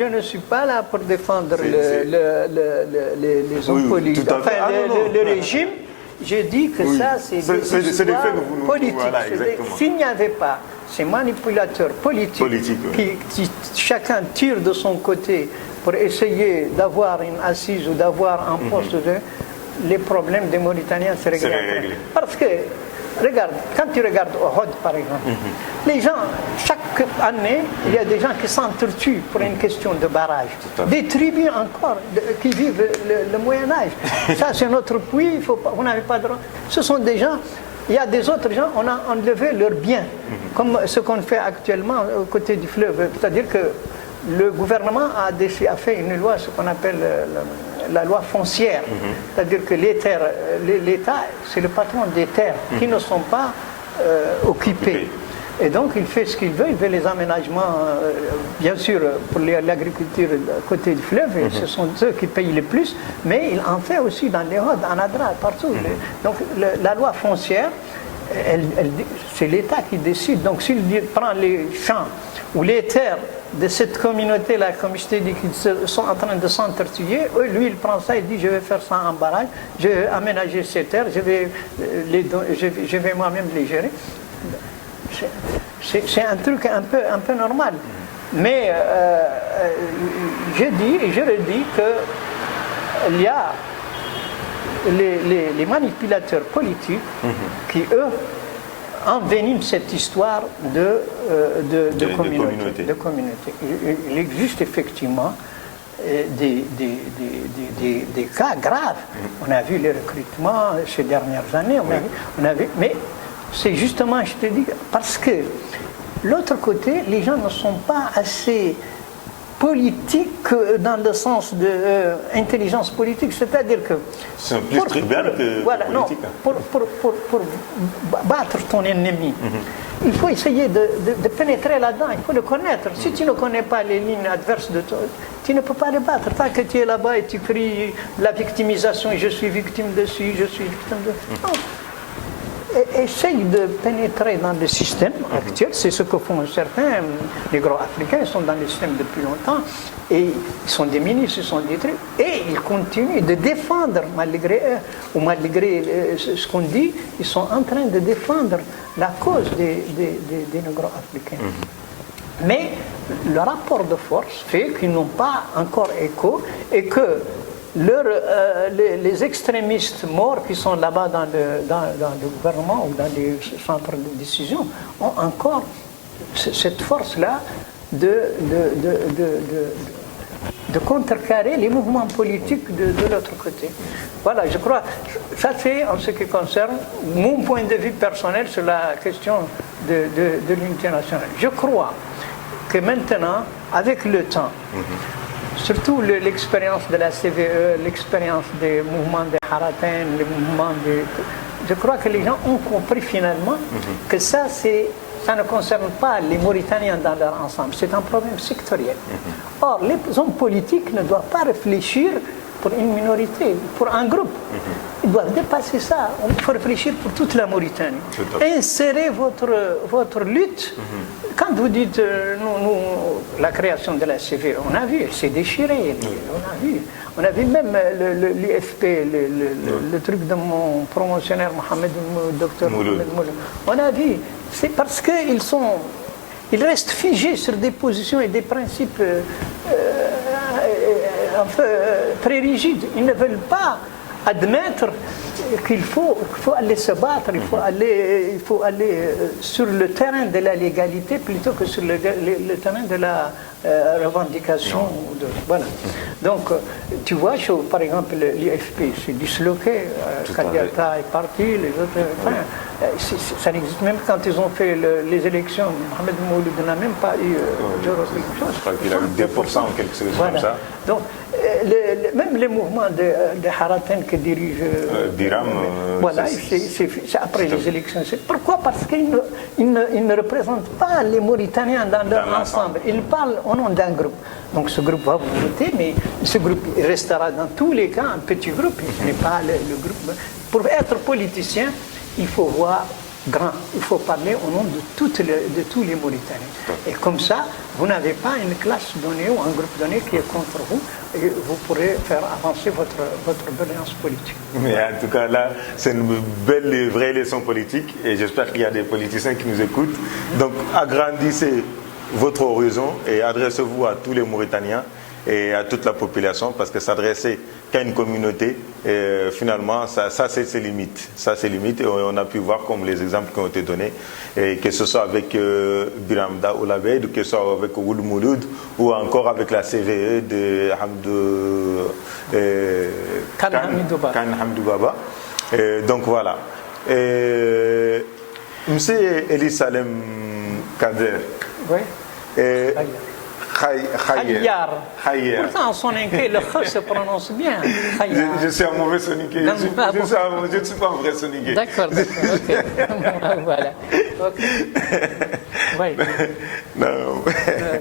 je ne suis pas là pour défendre les hommes politiques, enfin le régime. Je dis que ça, c'est des histoires politiques. Voilà, s'il n'y avait pas ces manipulateurs politiques qui chacun tire de son côté pour essayer d'avoir une assise ou d'avoir un poste, les problèmes des Mauritaniens seraient réglés. Parce que, regarde, quand tu regardes Ohod, par exemple, les gens, chaque année, il y a des gens qui s'entretuent pour une question de barrage. Des tribus encore qui vivent le Moyen-Âge. Ça, c'est notre puits, vous n'avez pas de droit. Ce sont des gens, il y a des autres gens, on a enlevé leurs biens, comme ce qu'on fait actuellement aux côtés du fleuve. C'est-à-dire que le gouvernement a fait une loi, ce qu'on appelle la loi foncière. C'est-à-dire que l'État, c'est le patron des terres qui ne sont pas occupées. Et donc, il fait ce qu'il veut. Il veut les aménagements, bien sûr, pour l'agriculture à côté du fleuve. Et ce sont eux qui payent le plus. Mais il en fait aussi dans les Rhodes, en Adra, partout. Donc, la loi foncière, c'est l'État qui décide. Donc, s'il prend les champs ou les terres de cette communauté-là, comme je t'ai dit, qui sont en train de s'entretuer, lui, il prend ça et dit, je vais faire ça en barrage, je vais aménager ces terres, je vais moi-même les gérer. C'est un truc un peu normal. Mais je dis et je redis qu'il y a les manipulateurs politiques qui, eux, enveniment cette histoire de communauté. Il existe effectivement des cas graves. On a vu les recrutements ces dernières années, mais c'est justement, je te dis, parce que l'autre côté, les gens ne sont pas assez politiques dans le sens de intelligence politique, c'est-à-dire que c'est plus tribal que politique. Pour battre ton ennemi, il faut essayer de pénétrer là-dedans, il faut le connaître. Si tu ne connais pas les lignes adverses de toi, tu ne peux pas le battre. Tant que tu es là-bas et tu cries la victimisation, je suis victime de ci, je suis victime de... Non. Essaye de pénétrer dans le système actuel, c'est ce que font certains négro-africains, ils sont dans le système depuis longtemps, et ils sont des ministres, ils sont des trucs, et ils continuent de défendre, malgré eux, ou malgré ce qu'on dit, ils sont en train de défendre la cause des négro-africains. Mais le rapport de force fait qu'ils n'ont pas encore écho, et que les extrémistes morts qui sont là-bas dans le gouvernement ou dans les centres de décision ont encore cette force-là de contrecarrer les mouvements politiques de l'autre côté. Voilà, je crois, ça c'est en ce qui concerne mon point de vue personnel sur la question de l'unité nationale. Je crois que maintenant, avec le temps, surtout l'expérience de la CVE, l'expérience des mouvements des Haraten, les mouvements des... Je crois que les gens ont compris finalement que ça ne concerne pas les Mauritaniens dans leur ensemble, c'est un problème sectoriel. Or, les hommes politiques ne doivent pas réfléchir pour une minorité, pour un groupe. Ils doivent dépasser ça. Il faut réfléchir pour toute la Mauritanie. Insérez votre lutte. Quand vous dites, la création de la CVE, on a vu, elle s'est déchirée. On a vu même l'IFP, le truc de mon promotionnaire Mohamed, docteur Mohamed Mouloud. On a vu, c'est parce qu'ils restent figés sur des positions et des principes très rigides. Ils ne veulent pas admettre qu'il faut aller se battre, il faut aller sur le terrain de la légalité plutôt que sur le terrain de la revendication. Voilà. Donc, tu vois, par exemple, l'IFP s'est disloqué, Kadiata est parti, les autres... ça n'existe même quand ils ont fait les élections. Mohamed Mouloud n'a même pas eu quelque chose. Je crois qu'il a eu 2% ou quelque chose comme ça. Donc, même les mouvements de Haraten que dirige Biram, voilà, c'est après les élections. Pourquoi? Parce qu'ils ne représentent pas les Mauritaniens dans leur ensemble. Ils parlent au nom d'un groupe. Donc ce groupe va vous voter, mais ce groupe restera dans tous les cas un petit groupe. Ce n'est pas le groupe. Pour être politicien, il faut voir grand. Il faut parler au nom de tous les Mauritaniens. Et comme ça, vous n'avez pas une classe donnée ou un groupe donné qui est contre vous, et vous pourrez faire avancer votre balance politique. Mais en tout cas, là, c'est une belle et vraie leçon politique, et j'espère qu'il y a des politiciens qui nous écoutent. Donc, agrandissez votre horizon et adressez-vous à tous les Mauritaniens et à toute la population, parce que s'adresser qu'à une communauté, finalement, ça c'est ses limites. Ça, c'est limite, et on a pu voir comme les exemples qui ont été donnés, et que ce soit avec Biramda ou Labeid, que ce soit avec Ould Mouloud, ou encore avec la CVE de Khan Hamdou Baba. Donc voilà. Monsieur Elie Salem Kader. Oui. Khayyar. Pourtant, son inquiet, le Kh se prononce bien. Je suis un mauvais soniqué. Je ne suis pas un vrai soniqué. D'accord, ok. Voilà. Okay. Oui. Non.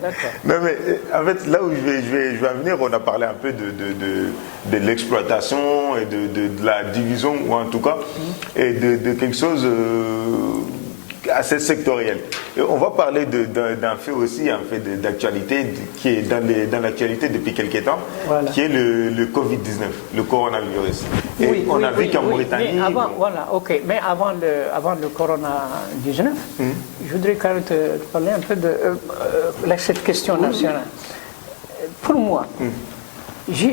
D'accord. Non, mais en fait, là où je vais en venir, on a parlé un peu de l'exploitation et de la division, ou en tout cas, et de quelque chose assez sectoriel. Et on va parler d'un fait aussi, un fait d'actualité qui est dans l'actualité depuis quelques temps, voilà, qui est le Covid-19, le coronavirus. Et oui, on a vu qu'en Mauritanie... Mais avant, voilà, ok. Mais avant le Corona-19, je voudrais quand même te parler un peu de cette question nationale. Pour moi,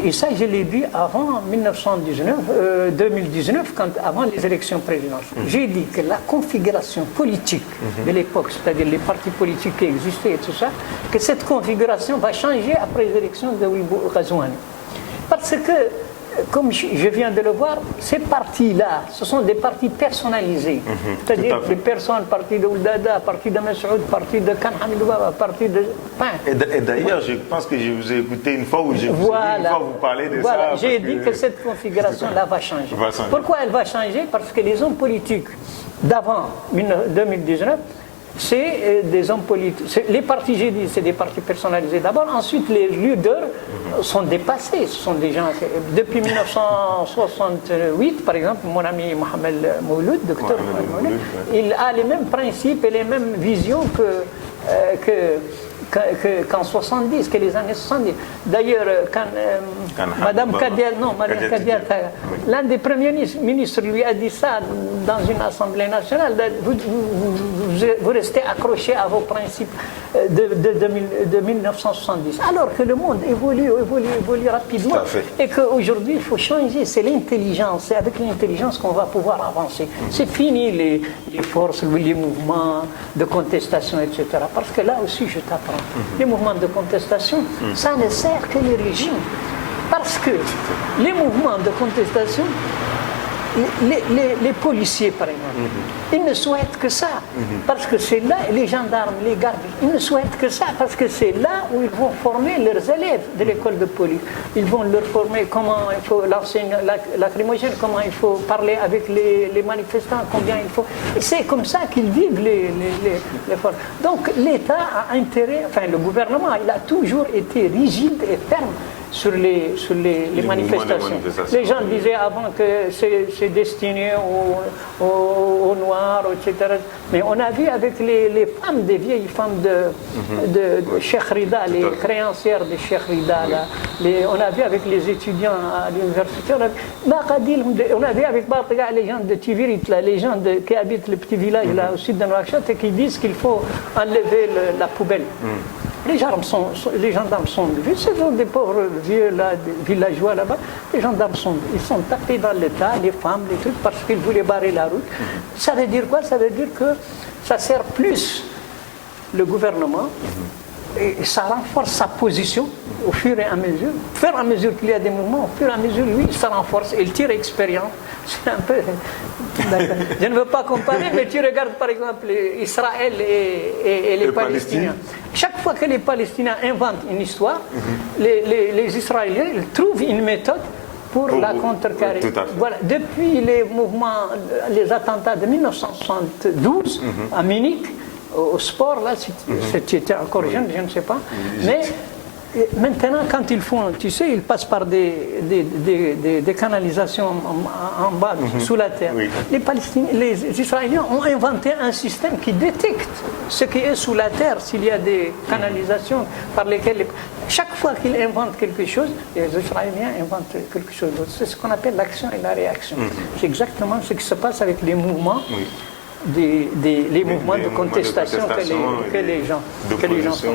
et ça, je l'ai dit avant 2019, avant les élections présidentielles. J'ai dit que la configuration politique de l'époque, c'est-à-dire les partis politiques qui existaient et tout ça, que cette configuration va changer après les élections de Ouibou Ghazouani. Parce que, comme je viens de le voir, ces partis-là, ce sont des partis personnalisés. C'est-à-dire des personnes, parti de Ouldada, parti de Massoud, parti de Khan Hamidou Baba, parti de... Et d'ailleurs, je pense que je vous ai écouté une fois où je vous ai une fois vous parler de ça. J'ai dit que cette configuration-là va changer. Pourquoi elle va changer? Parce que les hommes politiques d'avant 2019, c'est des hommes politiques. Les partis, j'ai dit, c'est des partis personnalisés d'abord. Ensuite, les leaders sont dépassés. Ce sont des gens... Depuis 1968, par exemple, mon ami Mohamed Mouloud, docteur Mohamed Mouloud, il a les mêmes principes et les mêmes visions qu'en 70, que les années 70. D'ailleurs, quand Madame Kadia, l'un des premiers ministres lui a dit ça dans une assemblée nationale, vous restez accrochés à vos principes de 1970. Alors que le monde évolue rapidement et qu'aujourd'hui il faut changer. C'est l'intelligence, c'est avec l'intelligence qu'on va pouvoir avancer. C'est fini les forces, les mouvements de contestation, etc. Parce que là aussi, je t'apprends. Les mouvements de contestation, ça ne sert que les régimes. Parce que les mouvements de contestation, les policiers, par exemple, ils ne souhaitent que ça. Parce que c'est là, les gendarmes, les gardes, ils ne souhaitent que ça. Parce que c'est là où ils vont former leurs élèves de l'école de police. Ils vont leur former comment il faut lancer lacrymogène, comment il faut parler avec les manifestants, combien il faut... Et c'est comme ça qu'ils vivent les forces. Donc l'État a intérêt, enfin le gouvernement, il a toujours été rigide et ferme sur les manifestations. Les gens disaient avant que c'est destiné aux Noirs, etc. Mais on a vu avec les femmes, des vieilles femmes de Cheikh Rida, les créancières de Cheikh Rida, on a vu avec les étudiants à l'université, on a vu avec les gens de Tivirit, les gens qui habitent le petit village là au sud de Nouakchott et qui disent qu'il faut enlever la poubelle. Les gendarmes sont levés, ce sont des pauvres vieux là, des villageois là-bas. Les gendarmes sont tapés dans le tas, les femmes, les trucs, parce qu'ils voulaient barrer la route. Ça veut dire quoi? Ça veut dire que ça sert plus le gouvernement et ça renforce sa position au fur et à mesure. Au fur et à mesure qu'il y a des mouvements, au fur et à mesure, lui, ça renforce et il tire expérience. C'est un peu... Je ne veux pas comparer, mais tu regardes par exemple Israël et les Palestiniens. Chaque fois que les Palestiniens inventent une histoire, les Israéliens ils trouvent une méthode pour la contrecarrer. Voilà. Depuis les mouvements, les attentats de 1972 à Munich, au sport, là, si tu étais encore jeune, je ne sais pas, mais Et maintenant, quand ils font, tu sais, ils passent par des canalisations en bas, sous la terre. Oui. Les Israéliens ont inventé un système qui détecte ce qui est sous la terre, s'il y a des canalisations par lesquelles... Chaque fois qu'ils inventent quelque chose, les Israéliens inventent quelque chose d'autre. C'est ce qu'on appelle l'action et la réaction. C'est exactement ce qui se passe avec les mouvements. Oui. Les mouvements de contestation que les gens font.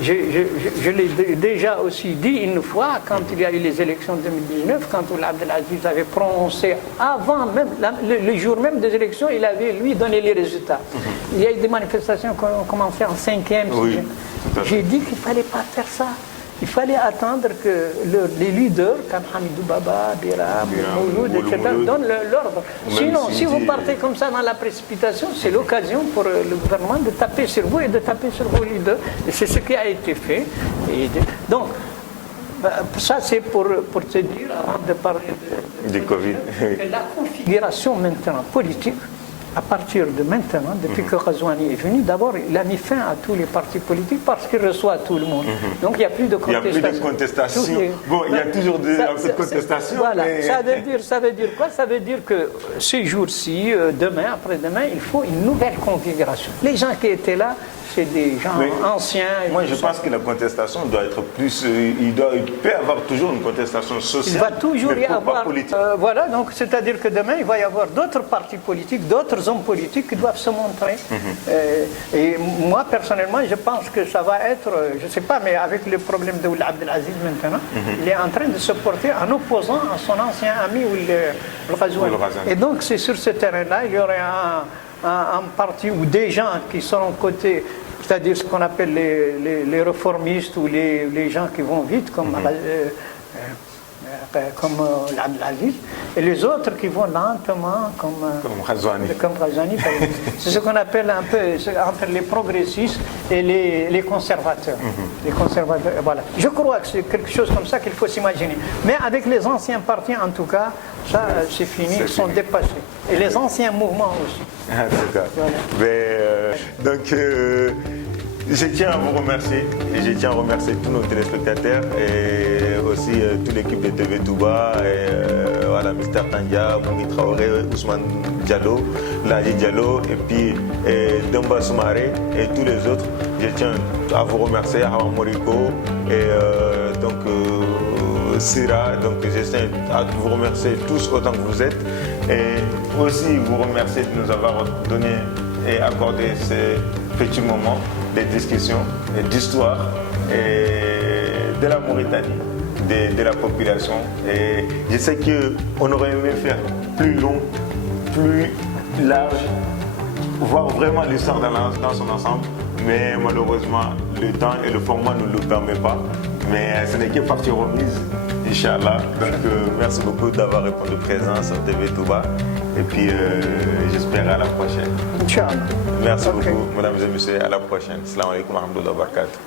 Je l'ai déjà aussi dit une fois, quand il y a eu les élections de 2019, quand Abdelaziz avait prononcé, avant même, le jour même des élections, il avait lui donné les résultats. Il y a eu des manifestations qui ont commencé en 5e. Oui, j'ai dit qu'il ne fallait pas faire ça. Il fallait attendre que les leaders, comme Hamidou Baba, Biram, Mouloud, etc., donnent l'ordre. Sinon, si vous partez comme ça dans la précipitation, c'est l'occasion pour le gouvernement de taper sur vous et de taper sur vos leaders. Et c'est ce qui a été fait. Donc, ça c'est pour te dire, avant de parler du Covid, que la configuration maintenant politique, à partir de maintenant, depuis que Ghazouani est venu, d'abord, il a mis fin à tous les partis politiques parce qu'il reçoit tout le monde. Donc, il n'y a plus de contestation. Il n'y a plus de contestation. Bon, il y a toujours un peu de contestation. Voilà. Mais... Ça veut dire quoi? Ça veut dire que ces jours-ci, demain, après-demain, il faut une nouvelle configuration. Les gens qui étaient là, c'est des gens anciens. Moi, je pense que la contestation doit être plus... Il peut y avoir toujours une contestation sociale. Il va toujours y avoir... voilà, donc c'est-à-dire que demain, il va y avoir d'autres partis politiques, d'autres hommes politiques qui doivent se montrer. Et moi, personnellement, je pense que ça va être... Je ne sais pas, mais avec le problème de Abdelaziz maintenant, il est en train de se porter en opposant à son ancien ami le Ghazouani. Et donc, c'est sur ce terrain-là, il y aurait un parti ou des gens qui sont aux côtés, c'est-à-dire ce qu'on appelle les réformistes ou les gens qui vont vite, comme l'Abdelaziz, et les autres qui vont lentement, comme Ghazouani. C'est ce qu'on appelle un peu entre les progressistes et les conservateurs. Les conservateurs, voilà. Je crois que c'est quelque chose comme ça qu'il faut s'imaginer. Mais avec les anciens partis, en tout cas, ça c'est fini, ils sont dépassés. Et les anciens mouvements aussi. En tout cas. Voilà. Donc, je tiens à vous remercier et je tiens à remercier tous nos téléspectateurs et aussi toute l'équipe de TV Touba, et, voilà, Mr. Tandia, Moumi Traoré, Ousmane Diallo, Ladi Diallo et puis Demba Soumaré et tous les autres. Je tiens à vous remercier, Hawa Moriko et donc Sira. Donc je tiens à vous remercier tous autant que vous êtes et aussi vous remercier de nous avoir donné et accordé ces petits moments de discussion, d'histoire de la Mauritanie, de la population. Et je sais qu'on aurait aimé faire plus long, plus large, voir vraiment l'histoire dans son ensemble, mais malheureusement le temps et le format ne le permettent pas. Mais ce n'est que partie remise, Inch'Allah. Donc merci beaucoup d'avoir répondu présent sur TV Touba. Et puis j'espère à la prochaine. Inch'Allah. Merci beaucoup, mesdames et messieurs. À la prochaine. Salam alaikum wa rahmatullahi wa barakatuh.